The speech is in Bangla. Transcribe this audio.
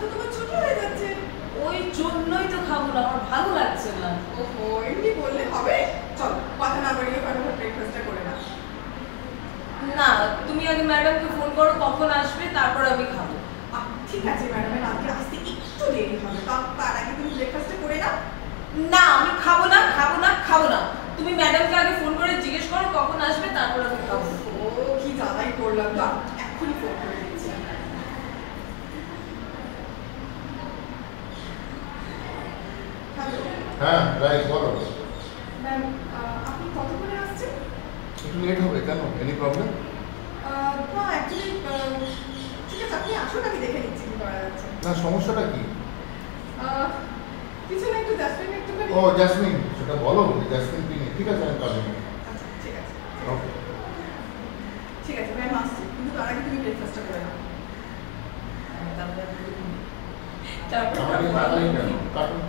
তো তোমার ছোট হয়ে যাচ্ছে। ওই জন্যই তো খাবো না, আমার ভালো লাগছে না। ওহো, এমনি বললে হবে? চলো কথা না বাড়িয়ে ফটাফট ব্রেকফাস্টটা করে নাও। না, তুমি আগে ম্যাডামকে ফোন করো কখন আসবে, তারপর আমি খাবো। ঠিক আছে ম্যাডামের আজকে আসতে একটু দেরি হবে, তার আগে তুমি ব্রেকফাস্টটা করে নাও। না, আমি খাবো না, খাবো না, খাবো না। তুমি ম্যাডামকে আগে ফোন করে জিজ্ঞেস করো কখন আসবে, তারপর আমি খাবো। ও কি জ্বালাই করলাম, তো এক্ষুনি ফোন করে দিচ্ছি। হ্যালো। হ্যাঁ রাইট, বলো। ম্যাম, আপনি কতক্ষণে আসছেন? একটু লেট হবে কেন? Any problem? না অ্যাকচুয়ালি ঠিক আছে, আপনি আসুন, আমি দেখে নিচ্ছি কি করা যাচ্ছে। না, সমস্যাটা কি? কিছু না, একটু জাসমিন একটুখানি। ও জ্যাসমিন, সেটা বলো। জ্যাসমিন পিনি, ঠিক আছে আমি কাজে নেই। আচ্ছা ঠিক আছে, ওকে। ঠিক আছে ম্যাম আসছি, কিন্তু তার আগে তুমি ব্রেকফাস্টটা করে নাও। তারপর আমাকে তাড়াতাড়ি কেন? কাটুন।